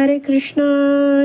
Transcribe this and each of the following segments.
हरे कृष्ण.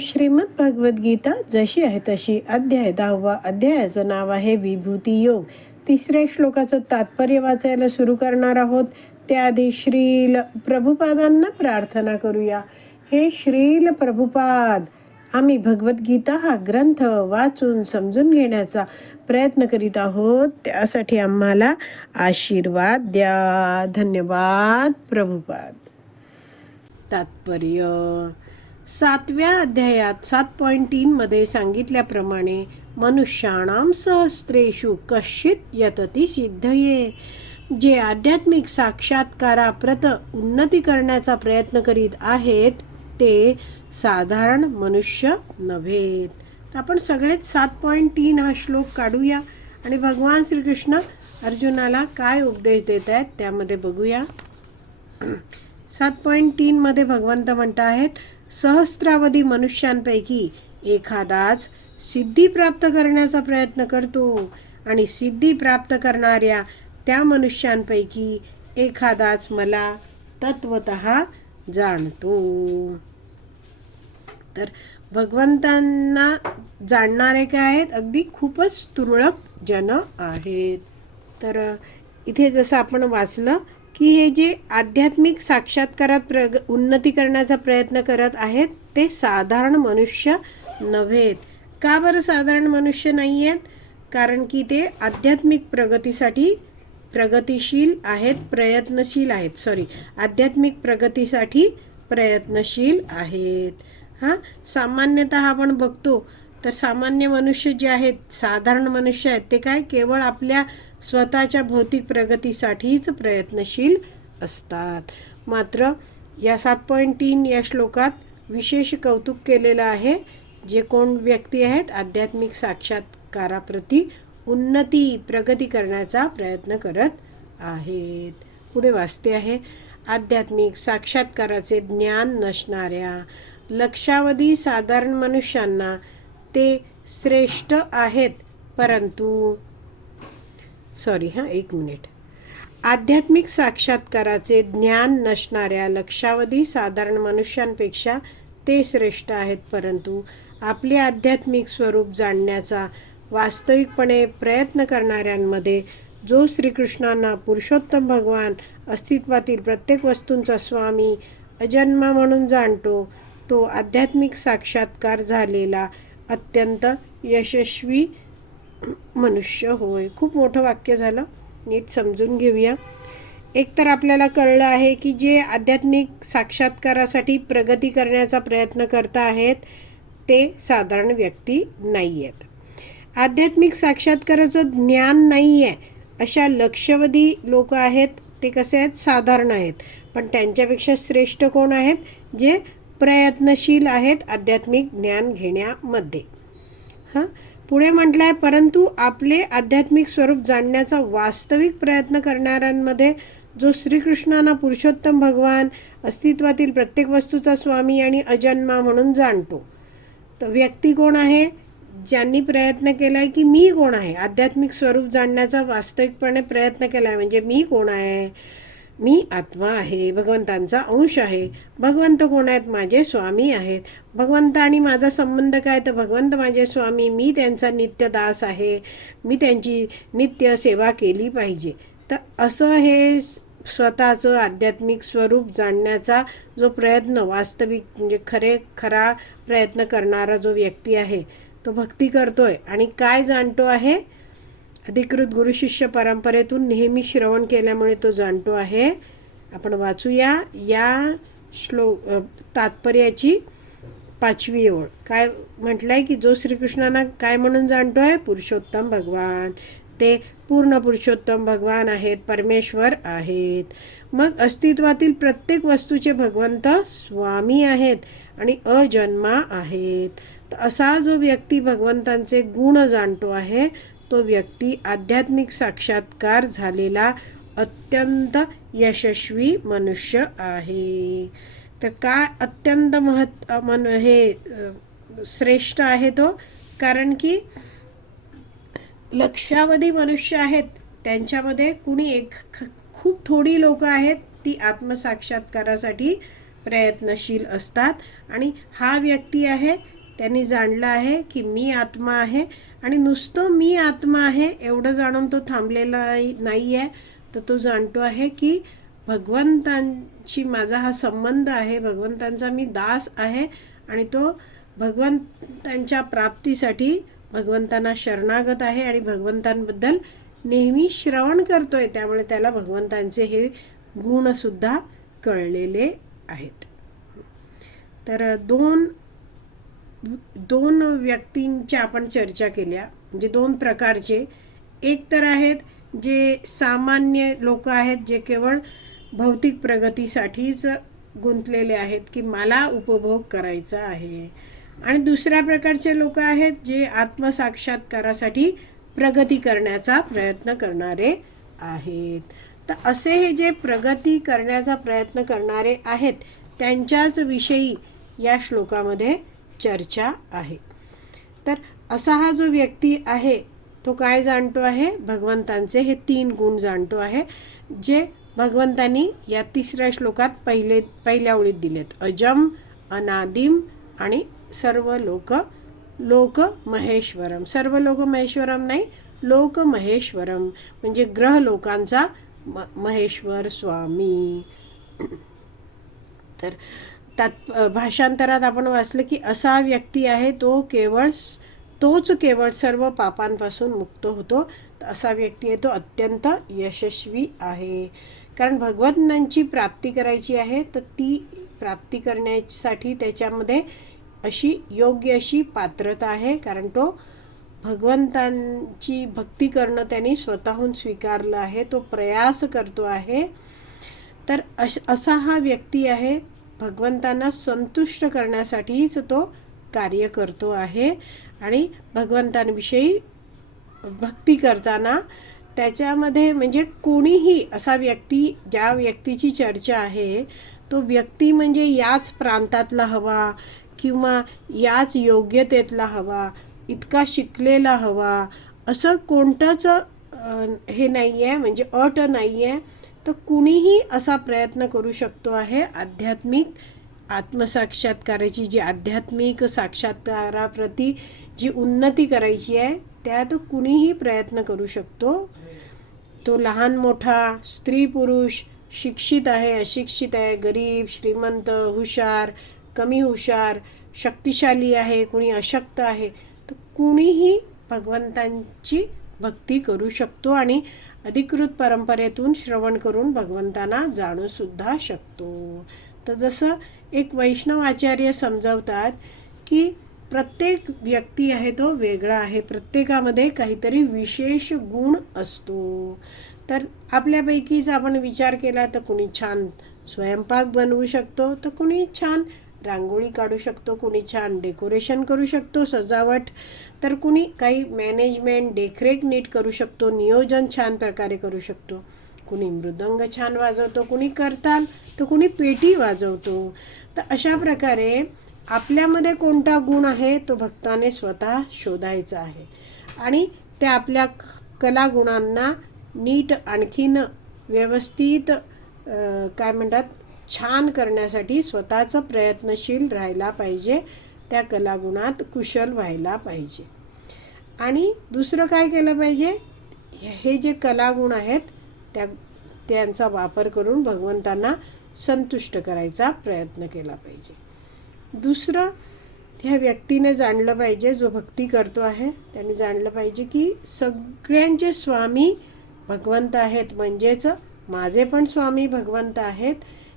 श्रीमद भगवद् गीता जशी आहे तशी अध्याय दहावा अध्यायाचं नाव आहे विभूती योग. तिसऱ्या श्लोकाचं तात्पर्य वाचायला सुरू करणार आहोत. त्याआधी श्रील प्रभुपादांना प्रार्थना करूया. हे श्रील प्रभुपाद आम्ही भगवद्गीता हा ग्रंथ वाचून समजून घेण्याचा प्रयत्न करीत आहोत. त्यासाठी आम्हाला आशीर्वाद द्या. धन्यवाद प्रभुपाद. तात्पर्य सातव्या अध्यायात सात पॉईंट तीनमध्ये सांगितल्याप्रमाणे मनुष्याणाम सहस्त्रेषु कश्चित यतती सिद्धये. जे आध्यात्मिक साक्षात्काराप्रत उन्नती करण्याचा प्रयत्न करीत आहेत ते साधारण मनुष्य नव्हेत. तर आपण सगळेच सात पॉईंट तीन हा श्लोक काढूया आणि भगवान श्रीकृष्ण अर्जुनाला काय उपदेश देत आहेत त्यामध्ये बघूया. सात पॉईंट तीनमध्ये भगवंत म्हणत आहेत सहस्रावधी मनुष्यांपैकी एखादाच सिद्धी प्राप्त करण्याचा प्रयत्न करतो आणि सिद्धी प्राप्त करणाऱ्या त्या मनुष्यांपैकी एखादाच मला तत्वत जाणतो. तर भगवंतांना जाणणारे काय आहेत? अगदी खूपच तुरळक जन आहेत. तर इथे जसं आपण वाचलं की हे जे आध्यात्मिक साक्षात्कारात प्रग उन्नती करण्याचा प्रयत्न करत आहेत ते साधारण मनुष्य नव्हेत. का बरं साधारण मनुष्य नाही आहेत कारण की ते आध्यात्मिक प्रगतीसाठी प्रगतिशील आहेत प्रयत्नशील आहेत. सॉरी आध्यात्मिक प्रगतीसाठी प्रयत्नशील आहेत. हां सामान्यतः आपण बघतो तर सामान्य मनुष्य जे आहेत साधारण मनुष्य आहेत ते काय केवळ आपल्या स्वतःच्या भौतिक प्रगतीसाठीच प्रयत्नशील असतात. मात्र या सात पॉईंट तीन या श्लोकात विशेष कौतुक केलेलं आहे जे कोण व्यक्ती आहेत आध्यात्मिक साक्षात्काराप्रती उन्नती प्रगती करण्याचा प्रयत्न करत आहेत. पुढे वाचते आहे आध्यात्मिक साक्षात्काराचे ज्ञान नसणाऱ्या लक्षावधी साधारण मनुष्यांना ते श्रेष्ठ आहेत परंतु सॉरी हां एक मिनिट आध्यात्मिक साक्षात्काराचे ज्ञान नसणाऱ्या लक्षावधी साधारण मनुष्यांपेक्षा ते श्रेष्ठ आहेत परंतु आपले आध्यात्मिक स्वरूप जाणण्याचा वास्तविकपणे प्रयत्न करणाऱ्यांमध्ये जो श्रीकृष्णांना पुरुषोत्तम भगवान अस्तित्वातील प्रत्येक वस्तूंचा स्वामी अजन्मा म्हणून जाणतो तो आध्यात्मिक साक्षात्कार झालेला अत्यंत यशस्वी मनुष्य होय. खूप मोठं वाक्य झालं. नीट समजून घेऊया. एक तर आपल्याला कळलं आहे की जे आध्यात्मिक साक्षात्कारासाठी प्रगती करण्याचा प्रयत्न करत आहेत ते साधारण व्यक्ती नाही आहेत आध्यात्मिक साक्षात्काराचं ज्ञान नाही आहे अशा लक्षवधी लोक आहेत ते कसे आहेत? साधारण आहेत. पण त्यांच्यापेक्षा श्रेष्ठ कोण आहेत? जे प्रयत्नशील आहेत आध्यात्मिक ज्ञान घेण्यामध्ये. हां? पुढे म्हटलं आहे परंतु आपले आध्यात्मिक स्वरूप जाणण्याचा वास्तविक प्रयत्न करणाऱ्यांमध्ये जो श्रीकृष्णांना पुरुषोत्तम भगवान अस्तित्वातील प्रत्येक वस्तूचा स्वामी आणि अजन्मा म्हणून जाणतो. तर व्यक्ती कोण आहे? ज्यांनी प्रयत्न केला आहे की मी कोण आहे? आध्यात्मिक स्वरूप जाणण्याचा वास्तविकपणे प्रयत्न केला आहे म्हणजे मी कोण आहे? मी आत्मा आहे भगवंतांचा अंश आहे. भगवंत कोण आहेत? माझे स्वामी आहेत. भगवंत आणि माझा संबंध काय? तर भगवंत माझे स्वामी मी त्यांचा नित्य दास आहे. मी त्यांची नित्य सेवा केली पाहिजे. तर असं हे स्वतःचं आध्यात्मिक स्वरूप जाणण्याचा जो प्रयत्न वास्तविक म्हणजे खरे खरा प्रयत्न करणारा जो व्यक्ती आहे तो भक्ती करतोय. आणि काय जाणतो आहे? अधिकृत गुरुशिष्य परंपरेतून नेहमी श्रवण केल्यामुळे तो जाणतो आहे. आपण वाचूया या श्लोक तात्पर्याची पाचवी ओळ. काय म्हटलं आहे की जो श्रीकृष्णांना काय म्हणून जाणतो आहे? पुरुषोत्तम भगवान. ते पूर्ण पुरुषोत्तम भगवान आहेत परमेश्वर आहेत. मग अस्तित्वातील प्रत्येक वस्तूचे भगवंत स्वामी आहेत आणि अजन्मा आहेत. तर असा जो व्यक्ती भगवंतांचे गुण जाणतो आहे तो व्यक्ती आध्यात्मिक साक्षात्कार झालेला अत्यंत यशस्वी मनुष्य आहे. तर काय अत्यंत महत् मन हे श्रेष्ठ आहे तो? कारण की लक्षावधी मनुष्य आहेत. त्यांच्यामध्ये कुणी एक खूप थोडी लोक आहेत ती आत्मसाक्षात्कारासाठी प्रयत्नशील असतात. आणि हा व्यक्ती आहे त्यांनी जाणलं आहे की मी आत्मा आहे आणि नुसतं मी आत्मा आहे एवढं जाणून तो थांबलेला नाही आहे तर तो जाणतो आहे की भगवंतांशी माझा हा संबंध आहे भगवंतांचा मी दास आहे आणि तो भगवंतांच्या प्राप्तीसाठी भगवंतांना शरणागत आहे आणि भगवंतांबद्दल नेहमी श्रवण करतोय. त्यामुळे त्याला भगवंतांचे हे गुणसुद्धा कळलेले आहेत. तर दोन दोन व्यक्तींच्या आपण चर्चा केल्या. म्हणजे दोन प्रकारचे. एक तर आहेत जे सामान्य लोक आहेत जे केवळ भौतिक प्रगतीसाठीच गुंतलेले आहेत की मला उपभोग करायचा आहे. आणि दुसऱ्या प्रकारचे लोक आहेत जे आत्मसाक्षात्कारासाठी प्रगती करण्याचा प्रयत्न करणारे आहेत. तर असे हे जे प्रगती करण्याचा प्रयत्न करणारे आहेत त्यांच्याच विषयी या श्लोकामध्ये चर्चा आहे. तर असा हा जो व्यक्ती आहे तो काय जाणतो आहे? भगवंतांचे हे तीन गुण जाणतो आहे जे भगवंतांनी या तिसऱ्या श्लोकात पहिले पहिल्या ओळीत दिलेत. अजम अनादिम आणि सर्व लोक लोक महेश्वरम. सर्व लोक महेश्वरम नाही लोक महेश्वरम. म्हणजे ग्रह लोकांचा म महेश्वर स्वामी. तर त्यात भाषांतरात आपण वाचलं की असा व्यक्ती आहे तो केवळ तोच केवळ सर्व पापांपासून मुक्त होतो. असा व्यक्ती आहे तो अत्यंत यशस्वी आहे. कारण भगवंतांची प्राप्ती करायची आहे तर ती प्राप्ती करण्यासाठी त्याच्यामध्ये अशी योग्य अशी पात्रता आहे. कारण तो भगवंतांची भक्ती करणं त्यांनी स्वतःहून स्वीकारलं आहे तो प्रयास करतो आहे. तर अश असा हा व्यक्ती आहे भगवंतांना संतुष्ट करण्यासाठीच तो कार्य करतो आहे. आणि भगवंतांविषयी भक्ती करताना त्याच्यामध्ये म्हणजे कोणीही असा व्यक्ती ज्या व्यक्तीची चर्चा आहे तो व्यक्ती म्हणजे याच प्रांतातला हवा किंवा याच योग्यतेतला हवा इतका शिकलेला हवा असं कोणतंच हे नाही आहे म्हणजे अट नाही आहे तर कुणीही असा प्रयत्न करू शकतो आहे. आध्यात्मिक आत्मसाक्षात्काराची जी आध्यात्मिक साक्षात्काराप्रती जी उन्नती करायची आहे त्यात कुणीही प्रयत्न करू शकतो. तो लहान मोठा स्त्री पुरुष शिक्षित आहे अशिक्षित आहे गरीब श्रीमंत हुशार कमी हुशार शक्तिशाली आहे कुणी अशक्त आहे तर कुणीही भगवंतांची भक्ती करू शकतो. आणि अधिकृत परंपरेतून श्रवण करून भगवंतांना जाणूसुद्धा शकतो. तर जसं एक वैष्णव आचार्य समजावतात की प्रत्येक व्यक्ती आहे तो वेगळा आहे प्रत्येकामध्ये काहीतरी विशेष गुण असतो. तर आपल्यापैकीच आपण विचार केला तर कुणी छान स्वयंपाक बनवू शकतो तर कुणी छान रांगोळी काढू शकतो कुणी छान डेकोरेशन करू शकतो सजावट. तर कुणी काही मॅनेजमेंट देखरेख नीट करू शकतो नियोजन छान प्रकारे करू शकतो. कुणी मृदंग छान वाजवतो कुणी करताल तर कुणी पेटी वाजवतो. तर अशा प्रकारे आपल्यामध्ये कोणता गुण आहे तो भक्ताने स्वतः शोधायचा आहे. आणि त्या आपल्या कलागुणांना नीट आणखीन व्यवस्थित काय म्हणतात छान करण्यासाठी स्वतःचं प्रयत्नशील राहायला पाहिजे. त्या कलागुणात कुशल व्हायला पाहिजे. आणि दुसरं काय केलं पाहिजे? हे जे कलागुण आहेत त्या त्यांचा वापर करून भगवंतांना संतुष्ट करायचा प्रयत्न केला पाहिजे. दुसरं त्या व्यक्तीने जाणलं पाहिजे जो भक्ती करतो आहे त्याने जाणलं पाहिजे की सगळ्यांचे स्वामी भगवंत आहेत. म्हणजेच माझे पण स्वामी भगवंत आहेत.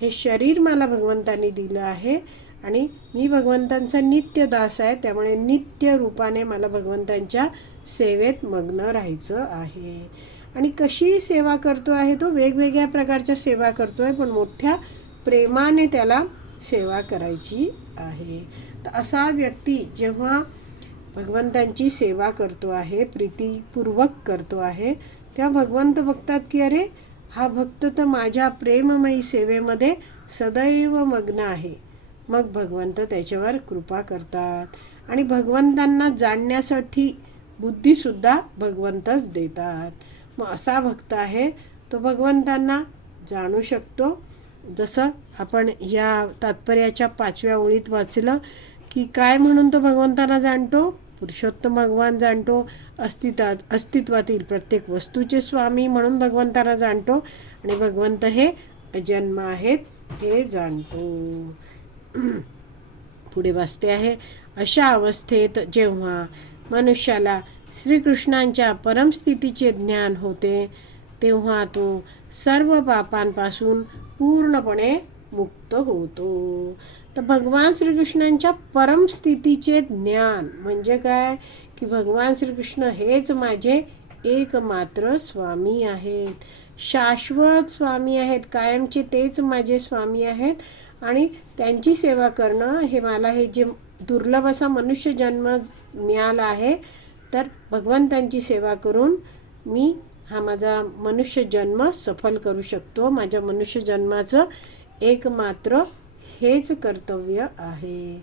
हे शरीर मला भगवंतांनी दिलं आहे आणि मी भगवंतांचा नित्य दास आहे त्यामुळे नित्य रूपाने मला भगवंतांच्या सेवेत मग्न राहायचं आहे. आणि कशी सेवा करतो आहे तो? वेगवेगळ्या प्रकारच्या सेवा करतो आहे पण मोठ्या प्रेमाने त्याला सेवा करायची आहे. तर असा व्यक्ती जेव्हा भगवंतांची सेवा करतो आहे प्रीतीपूर्वक करतो आहे तेव्हा भगवंत बघतात की अरे हा भक्त तर माझ्या प्रेममयी सेवेमध्ये सदैव मग्न आहे. मग भगवंत त्याच्यावर कृपा करतात आणि भगवंतांना जाणण्यासाठी बुद्धीसुद्धा भगवंतच देतात. मग असा भक्त आहे तो भगवंतांना जाणू शकतो. जसं आपण या तात्पर्याच्या पाचव्या ओळीत वाचलं की काय म्हणून तो भगवंतांना जाणतो? पुरुषोत्तम भगवान जाणतो अस्तित्वात अस्तित्वातील प्रत्येक वस्तूचे स्वामी म्हणून भगवंताला जाणतो आणि भगवंत हे अजन्म आहेत हे जाणतो. पुढे वाचते आहे अशा अवस्थेत जेव्हा मनुष्याला श्रीकृष्णांच्या परमस्थितीचे ज्ञान होते तेव्हा तो सर्व पापांपासून पूर्णपणे मुक्त होतो. तर भगवान श्रीकृष्णांच्या परमस्थितीचे ज्ञान म्हणजे काय? की भगवान श्रीकृष्ण हेच माझे एकमात्र स्वामी आहेत. शाश्वत स्वामी आहेत कायमचे तेच माझे स्वामी आहेत आणि त्यांची सेवा करणं हे मला हे जे दुर्लभ असा मनुष्य जन्म मिळाला आहे तर भगवंतांची सेवा करून मी हा माझा मनुष्य जन्म सफल करू शकतो. माझ्या मनुष्य जन्माचं एकमात्र हेच कर्तव्य आहे.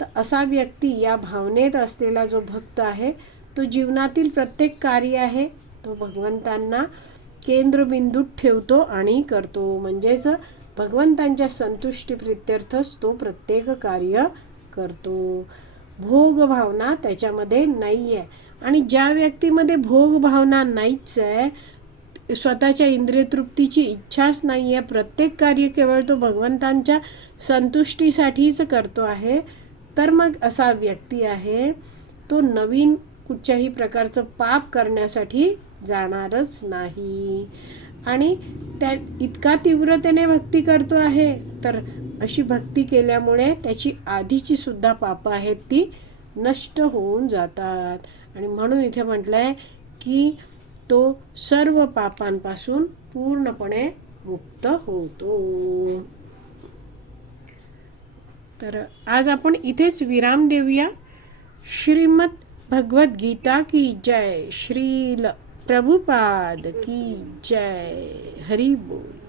तर असा व्यक्ती या भावनेत असलेला जो भक्त आहे तो जीवनातील प्रत्येक कार्य आहे तो भगवंतांना केंद्रबिंदूत ठेवतो आणि करतो. म्हणजेच भगवंतांच्या संतुष्टीप्रित्यर्थच तो प्रत्येक कार्य करतो. भोग भावना त्याच्यामध्ये नाही आहे आणि ज्या व्यक्तीमध्ये भोग भावना नाहीच आहे स्वतःच्या इंद्रिय तृप्तीची इच्छाच नाही आहे प्रत्येक कार्य केवळ तो भगवंतांच्या संतुष्टीसाठीच करतो आहे. तर मग असा व्यक्ती आहे तो नवीन कुठच्याही प्रकारचं पाप करण्यासाठी जाणारच नाही. आणि त्या इतका तीव्रतेने भक्ती करतो आहे तर अशी भक्ती केल्यामुळे त्याची आधीची सुद्धा पापं आहेत ती नष्ट होऊन जातात. आणि म्हणून इथे म्हटलं आहे की तो सर्व पापांपासून पूर्णपणे मुक्त होतो. तर आज आपण इथेच विराम देऊया. श्रीमद भगवत गीता की जय. श्रील प्रभुपाद की जय. हरी बोल.